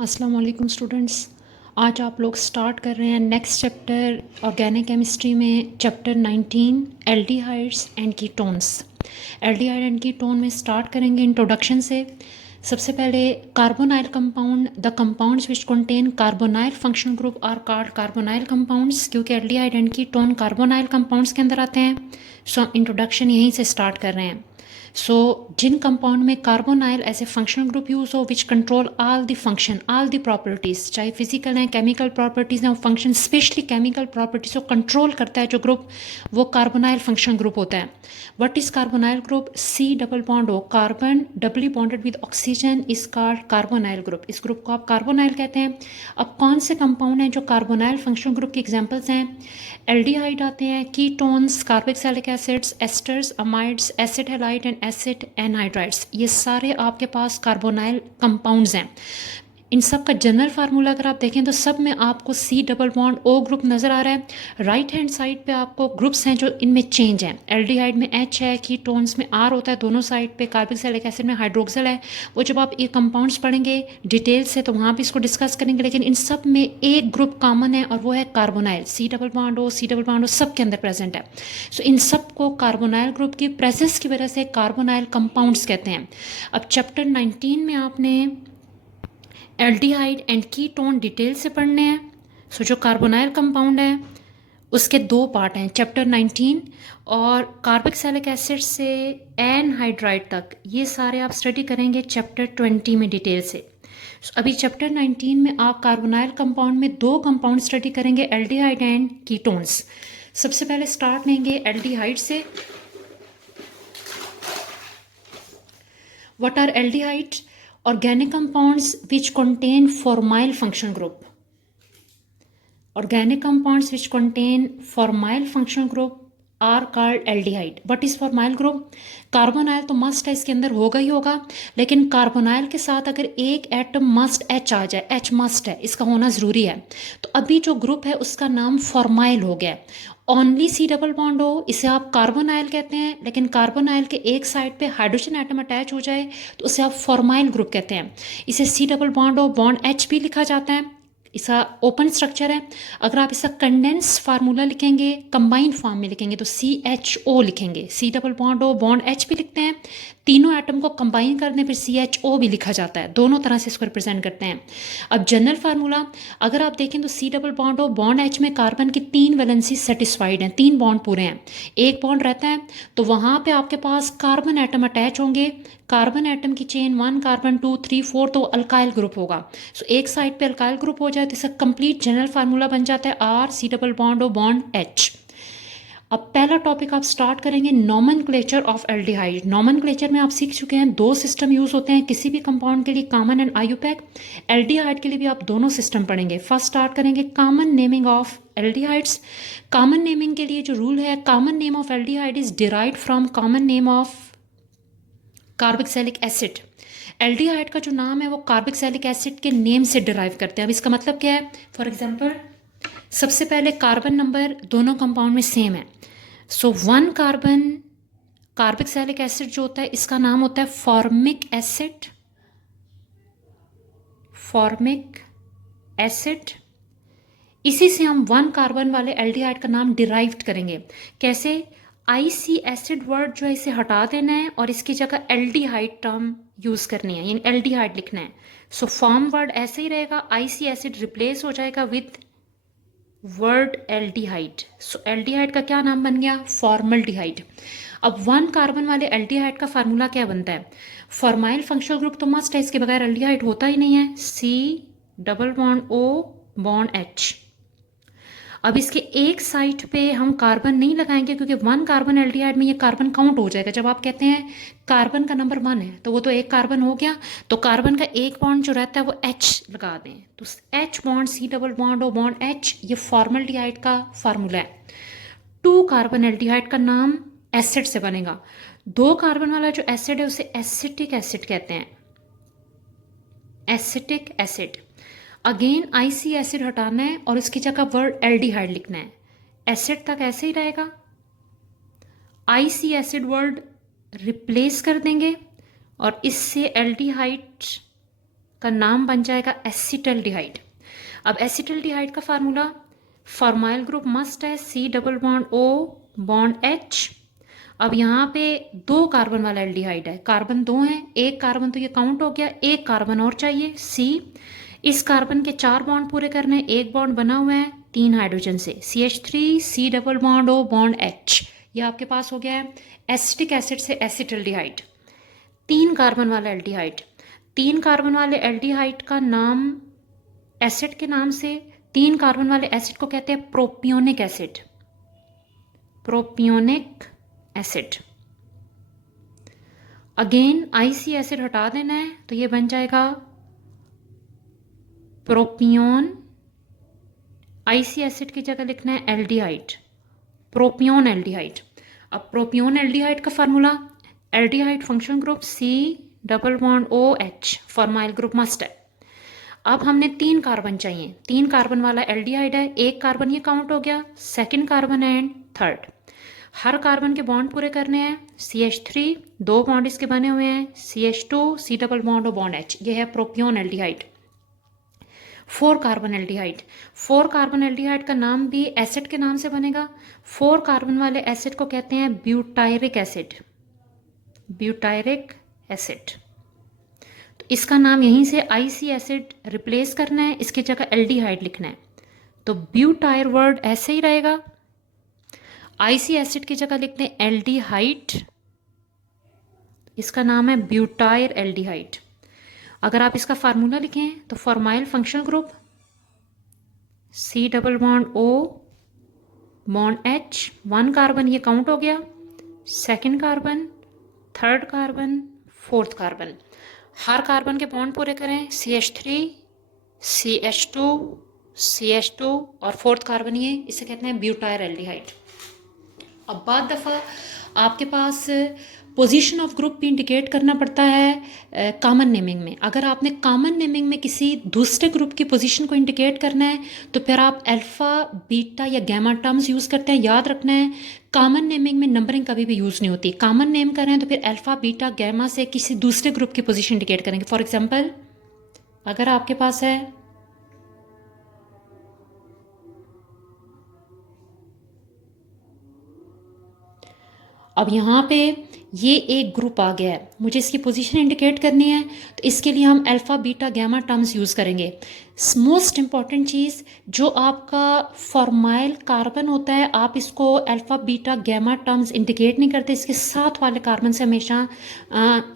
अस्सलाम वालेकुम स्टूडेंट्स। आज आप लोग स्टार्ट कर रहे हैं नेक्स्ट चैप्टर ऑर्गेनिक केमिस्ट्री में chapter 19 aldehydes and ketones. Aldehyde and ketone में स्टार्ट करेंगे इंट्रोडक्शन से। सबसे पहले carbonyl compound, the compounds which contain carbonyl functional group are called carbonyl compounds, क्योंकि aldehyde and ketone carbonyl compounds के अंदर आते हैं। सो हम इंट्रोडक्शन यहीं से स्टार्ट कर रहे हैं। सो जिन कंपाउंड में carbonyl as a functional group use हो which control all the function, all the properties, चाहे फिजिकल हैं, केमिकल प्रॉपर्टीज़ हैं, फंक्शन स्पेशली केमिकल प्रॉपर्टीज़ को कंट्रोल करता है जो ग्रुप, वो कार्बोनाइल फंक्शनल ग्रुप होता है। What is carbonyl group? C double bond O, carbon doubly bonded with oxygen is called carbonyl group. इस ग्रुप को आप कार्बोनाइल कहते हैं। अब कौन से कंपाउंड हैं जो कार्बोनाइल फंक्शनल ग्रुप के एग्जाम्पल्स हैं? एल्डिहाइड आते हैं, ketones, carboxylic acids, asters, amides, acid halide and acid anhydrides, ये सारे आपके पास कार्बोनाइल कंपाउंड्स हैं। इन सब का जनरल फार्मूला अगर आप देखें तो सब में आपको C double bond O group नज़र आ रहा है। राइट हैंड साइड पे आपको ग्रुप्स हैं जो इनमें चेंज हैं। एल्डिहाइड में एच है, कीटोन्स में आर होता है दोनों साइड पे, कार्बोक्सिलिक एसिड में हाइड्रोक्सिल है। वो जब आप ये कंपाउंड्स पढ़ेंगे डिटेल से तो वहाँ भी इसको डिस्कस करेंगे, लेकिन इन सब में एक ग्रुप कॉमन है और वो है carbonyl. C double bond O, C double bond O सब के अंदर प्रेजेंट है। सो इन सब को कार्बोनाइल ग्रुप की प्रेजेंस की वजह से कार्बोनाइल कंपाउंड्स कहते हैं। अब चैप्टर 19 में आपने एल्डिहाइड एंड कीटोन डिटेल से पढ़ने हैं। सो जो कार्बोनाइल कंपाउंड है उसके दो पार्ट हैं चैप्टर 19, और कार्बोक्सिलिक एसिड से एनहाइड्राइड तक ये सारे आप स्टडी करेंगे चैप्टर 20 में डिटेल से। अभी चैप्टर 19 में आप कार्बोनाइल कंपाउंड में दो कंपाउंड स्टडी करेंगे, एल्डिहाइड एंड कीटोन्स। सबसे पहले स्टार्ट लेंगे एल्डिहाइड से। What are aldehyde? Organic compounds which contain formyl functional group. Organic compounds which contain formyl functional group are called aldehyde. What is formyl group? Carbonyl तो must है, इसके अंदर होगा ही होगा, लेकिन कार्बोनाइल के साथ अगर एक एटम मस्ट एच आ जाए, एच मस्ट है, इसका होना ज़रूरी है, तो अभी जो ग्रुप है उसका नाम फॉर्माइल हो गया। ओनली सी डबल बॉन्ड हो इसे आप कार्बोनाइल कहते हैं, लेकिन कार्बोनाइल के एक साइड पे हाइड्रोजन एटम अटैच हो जाए तो उसे आप फॉर्माइल ग्रुप कहते हैं। इसे सी डबल बॉन्ड हो, बॉन्ड एच भी लिखा जाता है, इसका ओपन स्ट्रक्चर है। अगर आप इसका कंडेंस फार्मूला लिखेंगे, कंबाइंड फॉर्म में लिखेंगे तो CHO लिखेंगे। सी डबल बॉन्ड हो, बॉन्ड एच भी लिखते हैं, तीनों एटम को कंबाइन करने पर CHO भी लिखा जाता है, दोनों तरह से इसको रिप्रेजेंट करते हैं। अब जनरल फार्मूला अगर आप देखें तो सी डबल बॉन्ड हो, बॉन्ड एच में कार्बन की 3 वैलेंसी सेटिस्फाइड हैं, 3 बॉन्ड पूरे हैं, एक बॉन्ड रहता है, तो वहाँ पे आपके पास कार्बन एटम अटैच होंगे। कार्बन एटम की चेन 1 कार्बन 2 3 4 तो अल्काइल ग्रुप होगा। सो एक साइड पे अल्काइल ग्रुप हो जाए तो इसका कंप्लीट जनरल फार्मूला बन जाता है R C double bond O bond H. अब पहला टॉपिक आप स्टार्ट करेंगे नॉमेनक्लेचर ऑफ एल्डिहाइड। नॉमेनक्लेचर में आप सीख चुके हैं दो सिस्टम यूज़ होते हैं किसी भी कंपाउंड के लिए, कॉमन एंड आईयूपैक। एल्डिहाइड के लिए भी आप दोनों सिस्टम पढ़ेंगे। फर्स्ट स्टार्ट करेंगे common naming of aldehydes. Common naming के लिए जो रूल है, common name of aldehyde is derived from common name of carboxylic acid. Aldehyde का जो नाम है वो कार्बोक्सिलिक एसिड के नेम से डिराइव करते हैं। अब इसका मतलब क्या है? फॉर एग्जांपल सबसे पहले कार्बन नंबर दोनों कंपाउंड में सेम है, सो 1 कार्बन कार्बोक्सिलिक एसिड जो होता है इसका नाम होता है फॉर्मिक एसिड। फॉर्मिक एसिड, इसी से हम 1 कार्बन वाले एल्डिहाइड का नाम डिराइव्ड करेंगे। कैसे? आईसी एसिड वर्ड जो है इसे हटा देना है और इसकी जगह एल्डिहाइड टर्म यूज़ करनी है, यानी एल्डिहाइड लिखना है। सो फॉर्म वर्ड ऐसे ही रहेगा, आईसी एसिड रिप्लेस हो जाएगा with word aldehyde. So aldehyde का क्या नाम बन गया? फॉर्मल्डिहाइड। अब 1 कार्बन वाले एल्डिहाइड का फार्मूला क्या बनता है? फॉर्माइल फंक्शनल ग्रुप तो मस्ट है, इसके बगैर एल्डिहाइड होता ही नहीं है। C double bond O bond H. अब इसके एक साइड पे हम कार्बन नहीं लगाएंगे क्योंकि 1 कार्बन एल्डिहाइड में ये कार्बन काउंट हो जाएगा। जब आप कहते हैं कार्बन का नंबर 1 है तो वो तो एक कार्बन हो गया, तो कार्बन का एक बॉन्ड जो रहता है वो H लगा दें, तो H bond C double bond O bond H, ये फॉर्मल्डिहाइड का फार्मूला है। 2 कार्बन एल्डिहाइड का नाम एसिड से बनेगा। 2 कार्बन वाला जो एसिड है उसे एसिटिक एसिड कहते हैं, acetic acid. Again IC acid हटाना है और इसकी जगह वर्ड एल्डिहाइड लिखना है। एसिड तक ऐसे ही रहेगा, आईसी एसिड वर्ड रिप्लेस कर देंगे और इससे एल्डिहाइड का नाम बन जाएगा एसिटल्डिहाइड। अब एसिटल्डिहाइड का फार्मूला, फॉर्माइल ग्रुप मस्ट है C double bond O bond H। अब यहाँ पे 2 कार्बन वाला एल्डिहाइड है, कार्बन 2 हैं, एक कार्बन तो ये काउंट हो गया, एक कार्बन और चाहिए C। इस कार्बन के 4 बॉन्ड पूरे करने, एक बॉन्ड बना हुआ है 3 हाइड्रोजन से, CH3 C double bond O bond H। ये आपके पास हो गया है एसिटिक एसिड से एसिटल्डिहाइड, 3 कार्बन वाला एल्डिहाइड। 3 कार्बन वाले एल्डिहाइड का नाम, एसिड के नाम से 3 कार्बन वाले एसिड को कहते हैं propionic acid, propionic acid. Again IC acid हटा देना है तो ये बन जाएगा प्रोपियोन। IC एसिड की जगह लिखना है एल्डिहाइड, प्रोपियोन एल्डिहाइड। अब प्रोपियोन एल्डिहाइड का formula, aldehyde function group C double bond OH, formyl group must है। अब हमने 3 कार्बन चाहिए, 3 कार्बन वाला एल्डिहाइड है, एक कार्बन ये काउंट हो गया, second carbon and third. Her carbon के बॉन्ड पूरे करने हैं, CH3 2 बॉन्ड इसके बने हुए हैं, CH2 C double bond O bond H, ये है propionaldehyde. 4 carbon aldehyde, 4 carbon aldehyde का नाम भी एसिड के नाम से बनेगा। 4 कार्बन वाले एसिड को कहते हैं ब्यूटायरिक एसिड, ब्यूटायरिक एसिड। तो इसका नाम यहीं से IC एसिड रिप्लेस करना है, इसकी जगह एल्डिहाइड लिखना है, तो ब्यूटायर वर्ड ऐसे ही रहेगा। IC एसिड की जगह लिखते हैं एल्डिहाइड, इसका नाम है ब्यूटायर एल्डिहाइड। अगर आप इसका फार्मूला लिखें तो formyl functional group C double bond O bond H, 1 carbon ये काउंट हो गया, second carbon, third carbon, fourth carbon. हर कार्बन के बॉन्ड पूरे करें, CH3 CH2 CH2 और फोर्थ कार्बन ये, इसे कहते हैं ब्यूटायर एल्डिहाइड। अब बाद दफ़ा आपके पास पोजीशन ऑफ ग्रुप भी इंडिकेट करना पड़ता है कॉमन नेमिंग में। अगर आपने कॉमन नेमिंग में किसी दूसरे ग्रुप की पोजीशन को इंडिकेट करना है तो फिर आप अल्फ़ा बीटा या गैमा टर्म्स यूज़ करते हैं। याद रखना है कॉमन नेमिंग में नंबरिंग कभी भी यूज़ नहीं होती। कॉमन नेम कर रहे हैं तो फिर अल्फ़ा बीटा गैमा से किसी दूसरे ग्रुप की पोजीशन इंडिकेट करेंगे। फॉर एग्जांपल अगर आपके पास है अब यहाँ पे ये एक ग्रुप आ गया है, मुझे इसकी पोजीशन इंडिकेट करनी है तो इसके लिए हम alpha beta gamma terms use करेंगे। मोस्ट इम्पॉर्टेंट चीज़, जो आपका फॉर्माइल कार्बन होता है आप इसको alpha beta gamma terms indicate नहीं करते, इसके साथ वाले कार्बन से हमेशा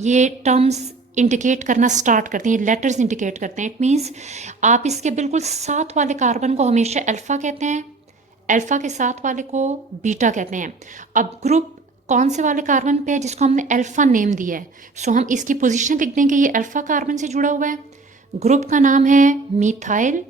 ये टर्म्स इंडिकेट करना स्टार्ट करते हैं, लेटर्स इंडिकेट करते हैं। इट मीन्स आप इसके बिल्कुल साथ वाले कार्बन को हमेशा अल्फ़ा कहते हैं, अल्फ़ा के साथ वाले को बीटा कहते हैं। अब ग्रुप कौन से वाले कार्बन पे है जिसको हमने अल्फ़ा नेम दिया है, सो हम इसकी पोजीशन लिख देंगे ये अल्फ़ा कार्बन से जुड़ा हुआ है। ग्रुप का नाम है मीथाइल।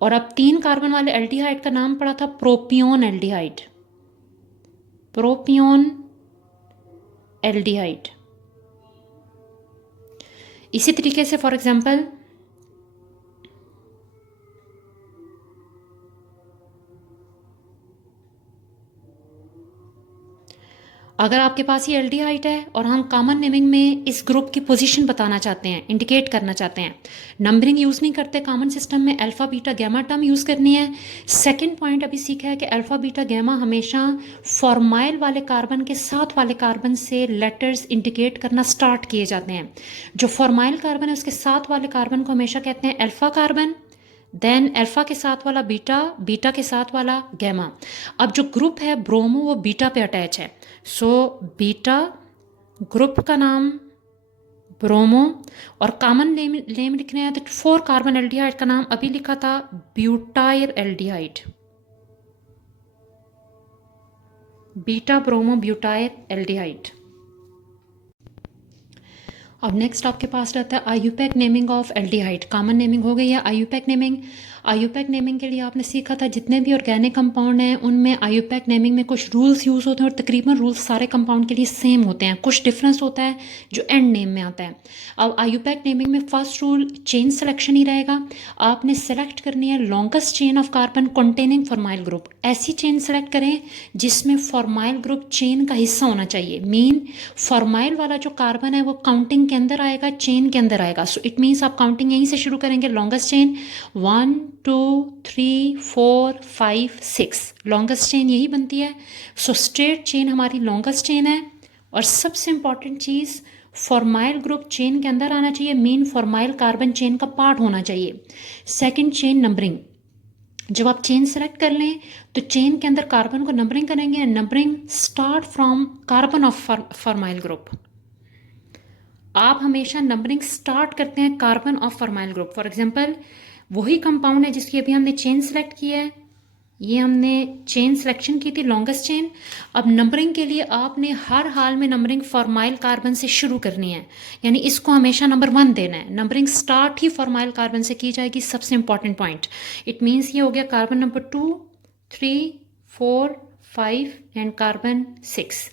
और अब 3 कार्बन वाले एल्डिहाइड का नाम पड़ा था प्रोपियोन एल्डिहाइड, प्रोपियोन एल्डिहाइड। इसी तरीके से फॉर एग्जांपल अगर आपके पास ये एल्डिहाइड है और हम कॉमन नेमिंग में इस ग्रुप की पोजीशन बताना चाहते हैं, इंडिकेट करना चाहते हैं, नंबरिंग यूज़ नहीं करते कॉमन सिस्टम में, alpha beta gamma term use करनी है। सेकंड पॉइंट अभी सीखा है कि अल्फ़ा बीटा गैमा हमेशा फॉर्माइल वाले कार्बन के साथ वाले कार्बन से लेटर्स इंडिकेट करना स्टार्ट किए जाते हैं। जो फॉर्माइल कार्बन है उसके साथ वाले कार्बन को हमेशा कहते हैं अल्फ़ा कार्बन, देन अल्फ़ा के साथ वाला बीटा, बीटा के साथ वाला गैमा। अब जो ग्रुप है ब्रोमो वो बीटा पे अटैच है, सो बीटा ग्रुप का नाम ब्रोमो। और कॉमन नेम लिखने हैं तो 4 कार्बन एल्डिहाइड का नाम अभी लिखा था butyl aldehyde, beta bromo butyl aldehyde. अब नेक्स्ट आपके पास रहता है IUPAC naming of aldehyde. Common naming हो गई है, आईयूपैक नेमिंग। आईयूपैक नेमिंग के लिए आपने सीखा था जितने भी ऑर्गेनिक कंपाउंड हैं उनमें आईयूपैक नेमिंग में कुछ रूल्स यूज़ होते हैं और तकरीबन रूल्स सारे कंपाउंड के लिए सेम होते हैं, कुछ डिफरेंस होता है जो एंड नेम में आता है। अब आईयूपैक नेमिंग में फर्स्ट रूल चेन सिलेक्शन ही रहेगा। आपने सेलेक्ट करनी है longest chain of carbon containing formyl group. ऐसी चेन सेलेक्ट करें जिसमें फॉर्माइल ग्रुप चेन का हिस्सा होना चाहिए। मीन फॉर्माइल वाला जो कार्बन है वो काउंटिंग के अंदर आएगा, चेन के अंदर आएगा। सो इट मीन्स आप काउंटिंग यहीं से शुरू करेंगे, लॉन्गेस्ट चेन 1 2 3 4 5 6, लॉन्गेस्ट चेन यही बनती है। सो स्ट्रेट चेन हमारी लॉन्गेस्ट चेन है। और सबसे इंपॉर्टेंट चीज़, फॉर्माइल ग्रुप चेन के अंदर आना चाहिए, मीन फॉर्माइल कार्बन चेन का पार्ट होना चाहिए। सेकंड चेन नंबरिंग, जब आप चेन सेलेक्ट कर लें तो चेन के अंदर कार्बन को नंबरिंग करेंगे। Numbering start from carbon of formyl group. आप हमेशा नंबरिंग स्टार्ट करते हैं carbon of formyl group. For example वही कंपाउंड है जिसकी अभी हमने चेन सेलेक्ट की है, ये हमने चेन सिलेक्शन की थी लॉन्गेस्ट चेन। अब नंबरिंग के लिए आपने हर हाल में नंबरिंग फॉर्माइल कार्बन से शुरू करनी है, यानी इसको हमेशा नंबर 1 देना है। नंबरिंग स्टार्ट ही फॉर्माइल कार्बन से की जाएगी, सबसे इंपॉर्टेंट पॉइंट। इट मीन्स ये हो गया carbon number 2 3 4 5 and carbon 6।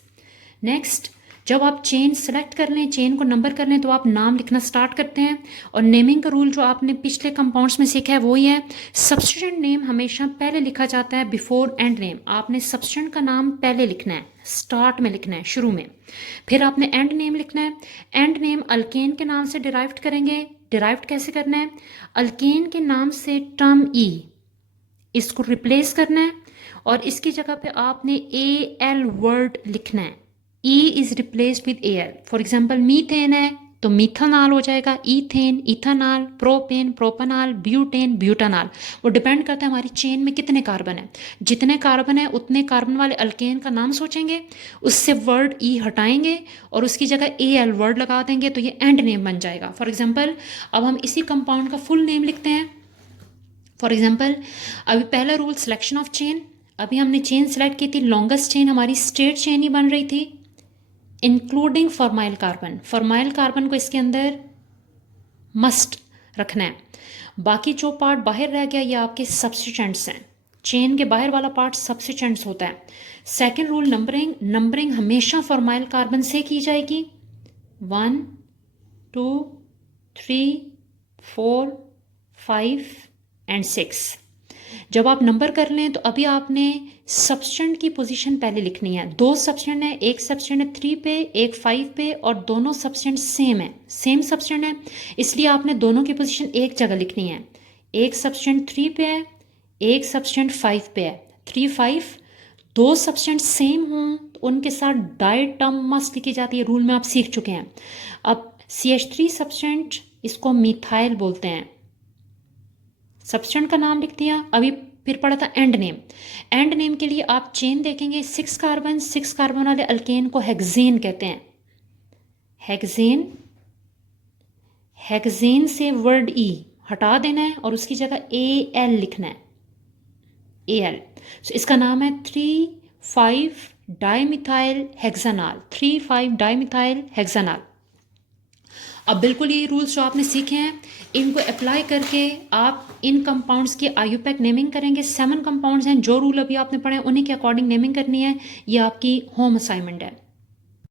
Next, जब आप चेन सेलेक्ट कर लें, चेन को नंबर कर लें, तो आप नाम लिखना स्टार्ट करते हैं। और नेमिंग का रूल जो आपने पिछले कंपाउंड्स में सीखा है वही है, सब्स्टिट्यूएंट नेम हमेशा पहले लिखा जाता है बिफोर एंड नेम। आपने सब्स्टिट्यूएंट का नाम पहले लिखना है, स्टार्ट में लिखना है, शुरू में। फिर आपने एंड नेम लिखना है। एंड नेम अल्केन के नाम से डिराइव्ड करेंगे। डिराइव्ड कैसे करना है, अल्केन के नाम से टर्म ई, इसको रिप्लेस करना है और इसकी जगह पे आपने ए एल वर्ड लिखना है। E is replaced with air. For example methane है तो मीथानॉल हो जाएगा, ethane ethanol, propane propanol, butane butanol. वो डिपेंड करता है हमारी चेन में कितने कार्बन है। जितने कार्बन है उतने कार्बन वाले अल्केन का नाम सोचेंगे, उससे वर्ड ई हटाएंगे और उसकी जगह ए एल वर्ड लगा देंगे, तो ये एंड नेम बन जाएगा। फॉर एग्जाम्पल अब हम इसी कंपाउंड का फुल नेम लिखते हैं। फॉर एग्जाम्पल अभी पहला रूल सिलेक्शन ऑफ चेन, अभी हमने चेन सेलेक्ट की थी, लॉन्गेस्ट चेन हमारी स्ट्रेट चेन ही बन रही थी including formyl carbon. Formyl carbon को इसके अंदर मस्ट रखना है। बाकी जो पार्ट बाहर रह गया ये आपके सब्स्टिट्यूएंट्स हैं। चेन के बाहर वाला पार्ट सब्स्टिट्यूएंट्स होता है। सेकंड रूल नंबरिंग, नंबरिंग हमेशा फॉर्माइल कार्बन से की जाएगी। 1 2 3 4 5 एंड 6। जब आप नंबर कर लें तो अभी आपने सब्स्टिट्यूएंट की पोजीशन पहले लिखनी है। 2 सब्स्टिट्यूएंट है, एक सब्स्टिट्यूएंट है 3 पे, एक 5 पे, और दोनों सब्स्टिट्यूएंट सेम है, सेम सब्स्टिट्यूएंट है, इसलिए आपने दोनों की पोजीशन एक जगह लिखनी है। एक सब्स्टिट्यूएंट 3 पे है, एक सब्स्टिट्यूएंट 5 पे है। 3 5, 2 सब्स्टिट्यूएंट सेम हों तो उनके साथ डाई टर्म मस्ट लिखी जाती है, रूल में आप सीख चुके हैं। अब CH3 सब्स्टिट्यूएंट, इसको मिथाइल बोलते हैं, सब्स्टिट्यूएंट का नाम लिख दिया। अभी फिर पड़ा था एंड नेम। एंड नेम के लिए आप चेन देखेंगे, 6 कार्बन वाले अल्केन को हेक्सेन कहते हैं। हेक्सेन, हेक्सेन से वर्ड ई हटा देना है और उसकी जगह AL लिखना है, AL। सो इसका नाम है 3,5 डाइमिथाइल हेक्सानॉल, 3,5 डाइमिथाइल हेक्सानॉल। अब बिल्कुल ये रूल्स जो आपने सीखे हैं इनको अप्लाई करके आप इन कंपाउंड्स की आईयूपैक नेमिंग करेंगे। 7 कंपाउंड्स हैं, जो रूल अभी आपने पढ़े उन्हीं के अकॉर्डिंग नेमिंग करनी है। ये आपकी होम असाइनमेंट है।